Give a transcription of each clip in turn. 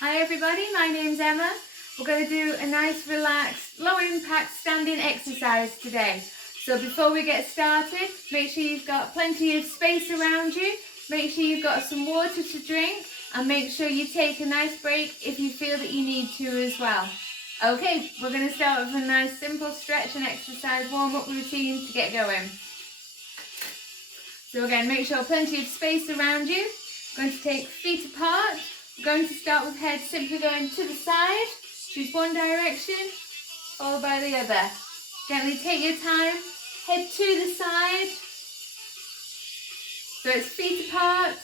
Hi everybody, my name's Emma. We're going to do a nice relaxed, low impact standing exercise today. So before we get started, make sure you've got plenty of space around you, make sure you've got some water to drink, and make sure you take a nice break if you feel that you need to as well. Okay, we're going to start with a nice simple stretch and exercise warm-up routine to get going. So again, make sure plenty of space around you. We're going to take feet apart. We're going to start with head simply going to the side. Choose one direction, followed by the other. Gently take your time, head to the side. So it's feet apart,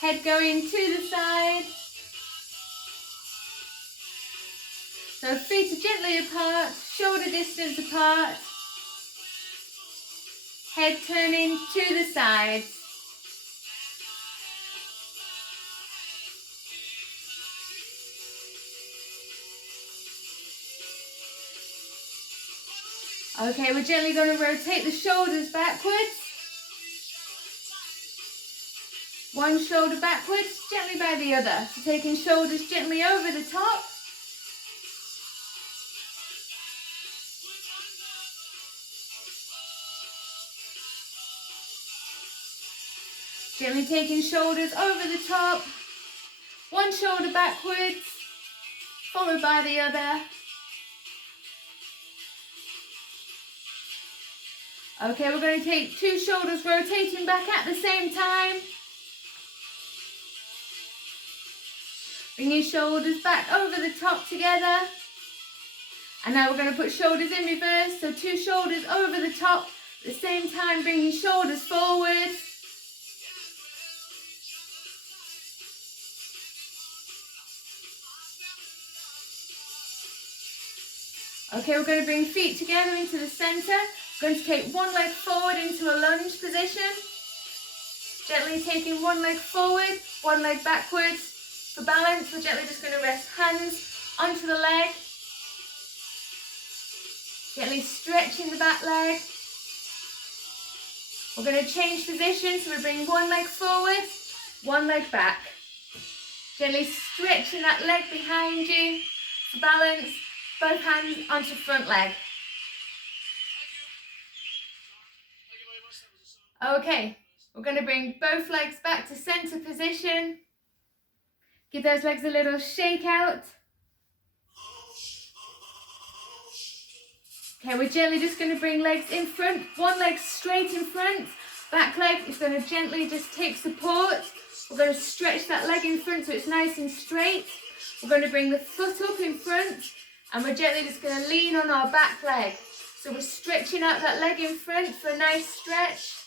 head going to the side. So feet are gently apart, shoulder distance apart. Head turning to the sides. Okay, we're gently going to rotate the shoulders backwards. One shoulder backwards, gently by the other. So taking shoulders gently over the top. Gently taking shoulders over the top. One shoulder backwards, followed by the other. Okay, we're going to take two shoulders rotating back at the same time. Bring your shoulders back over the top together. And now we're going to put shoulders in reverse. So two shoulders over the top at the same time, bringing shoulders forward. Okay, we're going to bring feet together into the centre. We're going to take one leg forward into a lunge position. Gently taking one leg forward, one leg backwards. For balance, we're gently just going to rest hands onto the leg. Gently stretching the back leg. We're going to change position, so we bring one leg forward, one leg back. Gently stretching that leg behind you. For balance, both hands onto front leg. Okay, we're going to bring both legs back to centre position. Give those legs a little shake out. Okay, we're gently just going to bring legs in front. One leg straight in front. Back leg is going to gently just take support. We're going to stretch that leg in front so it's nice and straight. We're going to bring the foot up in front. And we're gently just going to lean on our back leg. So we're stretching out that leg in front for a nice stretch.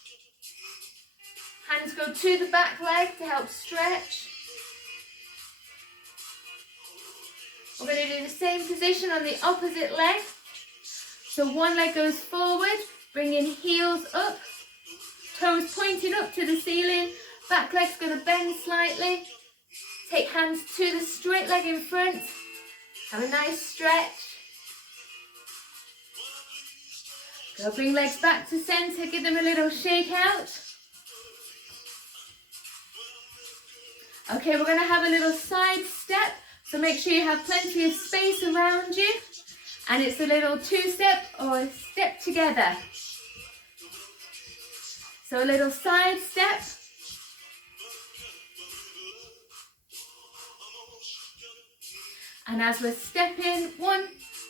Hands go to the back leg to help stretch. We're going to do the same position on the opposite leg. So one leg goes forward, bringing heels up, toes pointing up to the ceiling. Back leg's going to bend slightly. Take hands to the straight leg in front. Have a nice stretch. Go bring legs back to centre, give them a little shake out. Okay, we're going to have a little side step, so make sure you have plenty of space around you. And it's a little two-step or a step together. So a little side step. And as we're stepping 1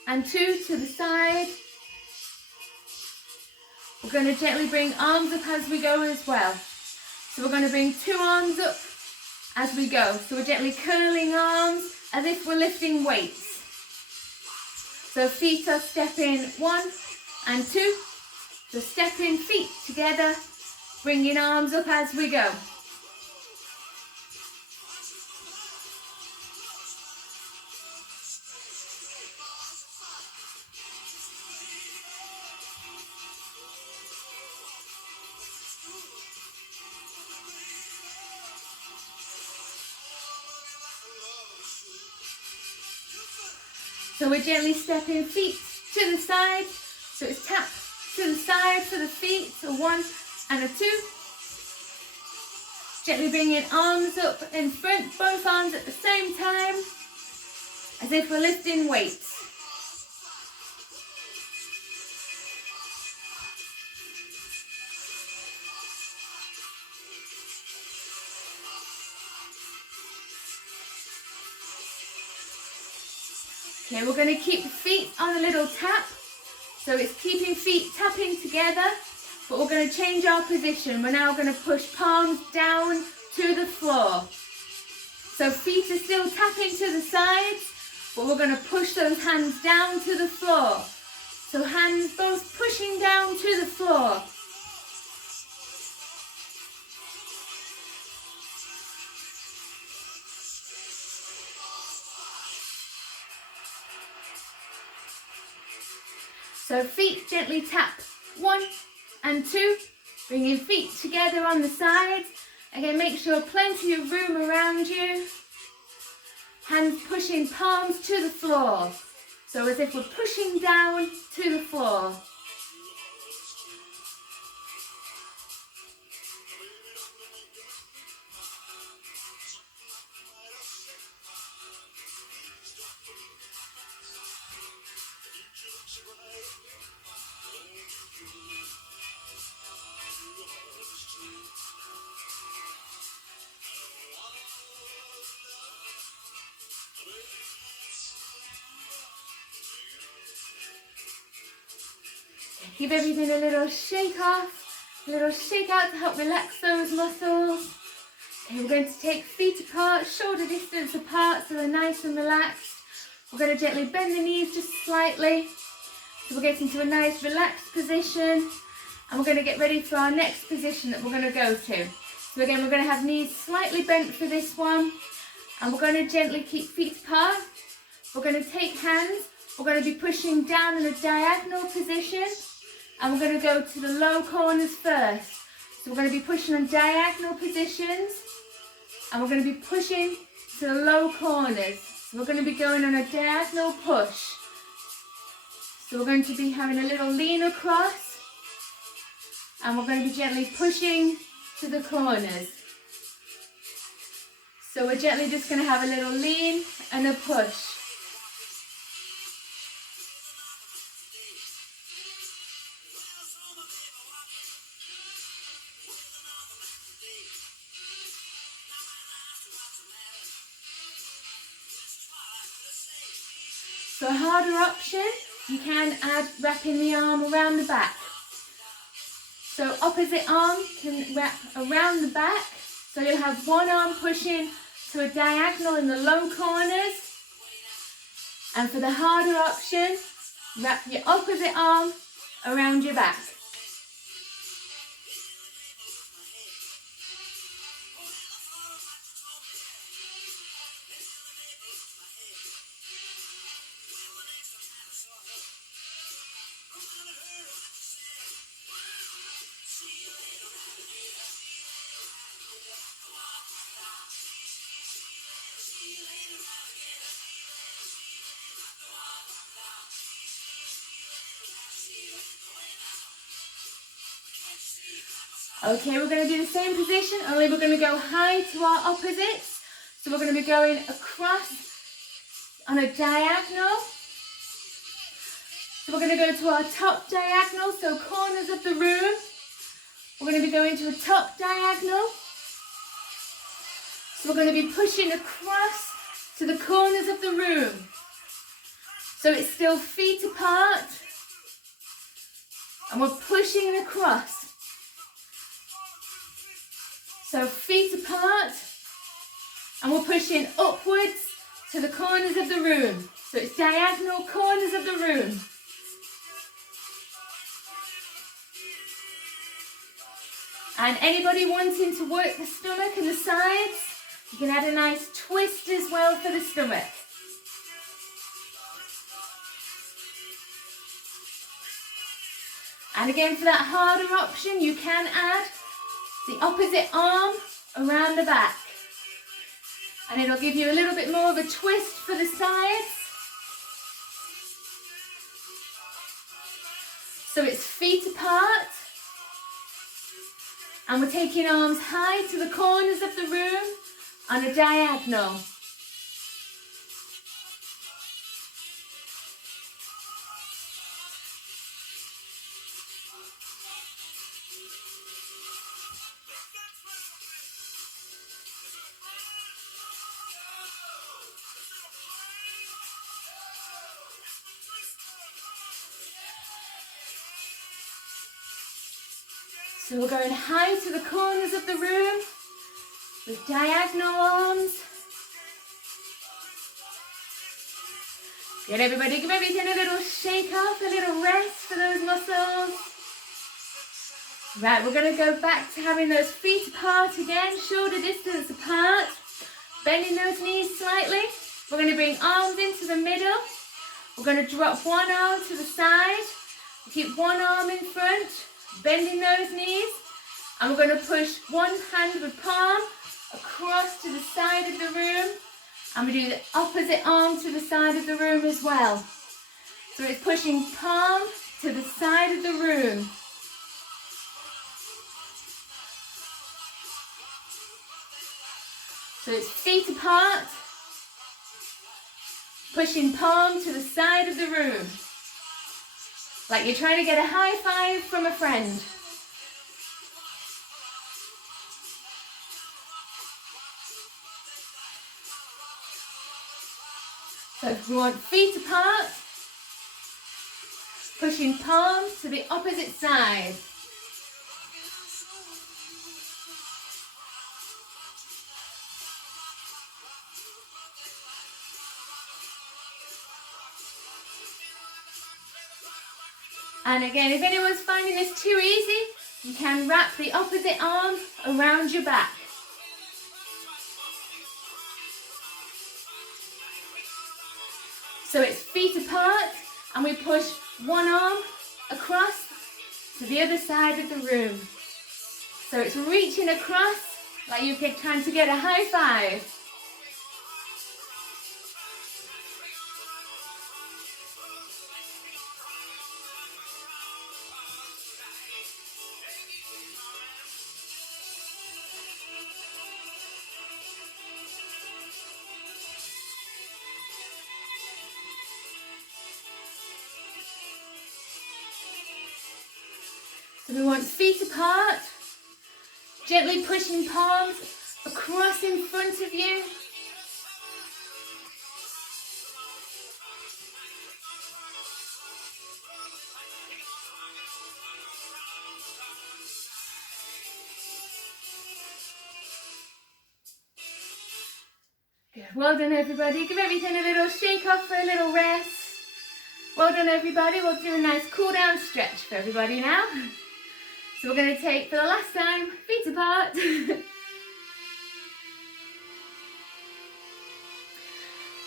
and 2 to the side, we're going to gently bring arms up as we go as well. So we're going to bring two arms up as we go. So we're gently curling arms as if we're lifting weights. So feet are stepping 1 and 2. So stepping feet together, bringing arms up as we go. So we're gently stepping feet to the side. So it's tap to the side for the feet. So 1 and a 2. Gently bringing arms up in front, both arms at the same time, as if we're lifting weights. Okay, we're going to keep the feet on a little tap. So it's keeping feet tapping together, but we're going to change our position. We're now going to push palms down to the floor. So feet are still tapping to the sides, but we're going to push those hands down to the floor. So hands both pushing down to the floor. So feet gently tap 1 and 2, bringing feet together on the sides. Again, make sure plenty of room around you. Hands pushing palms to the floor. So as if we're pushing down to the floor. Give everything a little shake off, a little shake out to help relax those muscles. Okay, we're going to take feet apart, shoulder distance apart so they're nice and relaxed. We're going to gently bend the knees just slightly. So we're getting to a nice relaxed position. And we're going to get ready for our next position that we're going to go to. So again, we're going to have knees slightly bent for this one. And we're going to gently keep feet apart. We're going to take hands. We're going to be pushing down in a diagonal position. And we're going to go to the low corners first. So we're going to be pushing on diagonal positions. And we're going to be pushing to the low corners. So we're going to be going on a diagonal push. So we're going to be having a little lean across. And we're going to be gently pushing to the corners. So we're gently just going to have a little lean and a push. So a harder option, you can add wrapping the arm around the back. So opposite arm can wrap around the back. So you'll have one arm pushing to a diagonal in the low corners. And for the harder option, wrap your opposite arm around your back. Okay, we're going to do the same position, only we're going to go high to our opposites. So we're going to be going across on a diagonal. So we're going to go to our top diagonal, so corners of the room. We're going to be going to a top diagonal. So we're going to be pushing across to the corners of the room. So it's still feet apart. And we're pushing across. So feet apart, and we're pushing upwards to the corners of the room. So it's diagonal corners of the room. And anybody wanting to work the stomach and the sides, you can add a nice twist as well for the stomach. And again, for that harder option, you can add the opposite arm around the back. And it'll give you a little bit more of a twist for the sides. So it's feet apart. And we're taking arms high to the corners of the room on a diagonal. So we're going high to the corners of the room with diagonal arms. Good, everybody, give everything a little shake off, a little rest for those muscles. Right, we're going to go back to having those feet apart again, shoulder distance apart, bending those knees slightly. We're going to bring arms into the middle. We're going to drop one arm to the side, keep one arm in front, bending those knees, and we're going to push one hand with palm across to the side of the room, and we do the opposite arm to the side of the room as well. So it's pushing palm to the side of the room. So it's feet apart, pushing palm to the side of the room. Like you're trying to get a high five from a friend. So if we want feet apart, pushing palm to the opposite side. And again, if anyone's finding this too easy, you can wrap the opposite arm around your back. So it's feet apart, and we push one arm across to the other side of the room. So it's reaching across like you're trying to get a high five. So we want feet apart, gently pushing palms across in front of you. Good. Well done, everybody. Give everything a little shake off for a little rest. Well done, everybody. We'll do a nice cool down stretch for everybody now. So we're going to take, for the last time, feet apart.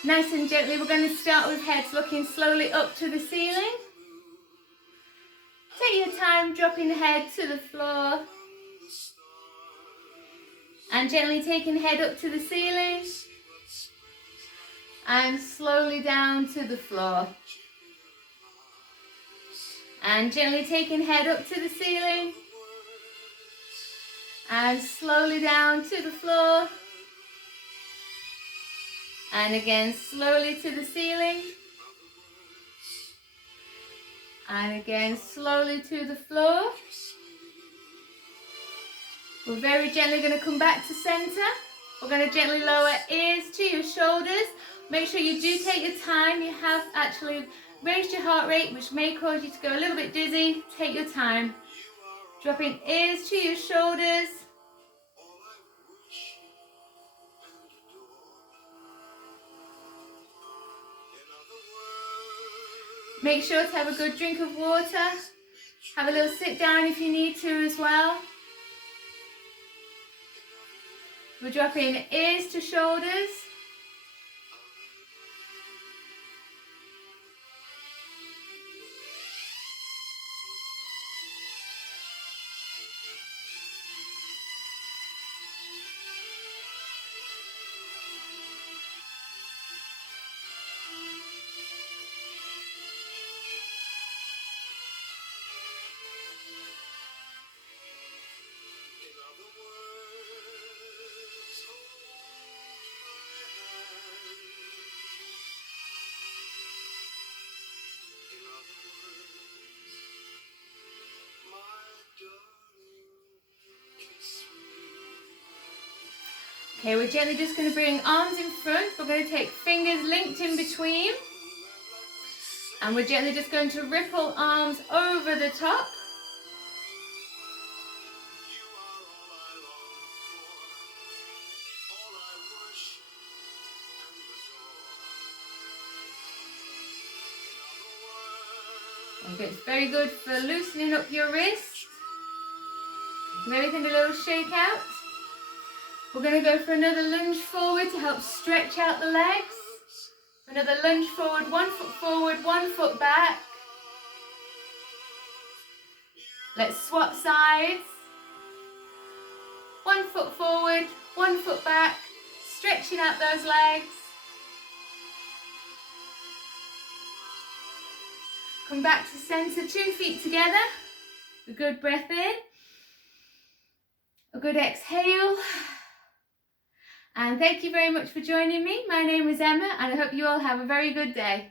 Nice and gently, we're going to start with heads looking slowly up to the ceiling. Take your time dropping the head to the floor. And gently taking head up to the ceiling. And slowly down to the floor. And gently taking head up to the ceiling. And slowly down to the floor. And again, slowly to the ceiling. And again, slowly to the floor. We're very gently going to come back to center. We're going to gently lower ears to your shoulders. Make sure you do take your time. You have actually raised your heart rate, which may cause you to go a little bit dizzy. Take your time. Dropping ears to your shoulders. Make sure to have a good drink of water. Have a little sit down if you need to as well. We're dropping ears to shoulders. Okay, we're gently just going to bring arms in front. We're going to take fingers linked in between. And we're gently just going to ripple arms over the top. Okay, it's very good for loosening up your wrist. Give everything a little shake out. We're going to go for another lunge forward to help stretch out the legs. Another lunge forward, 1 foot forward, 1 foot back. Let's swap sides. 1 foot forward, 1 foot back, stretching out those legs. Come back to center, 2 feet together. A good breath in. A good exhale. And thank you very much for joining me. My name is Emma, and I hope you all have a very good day.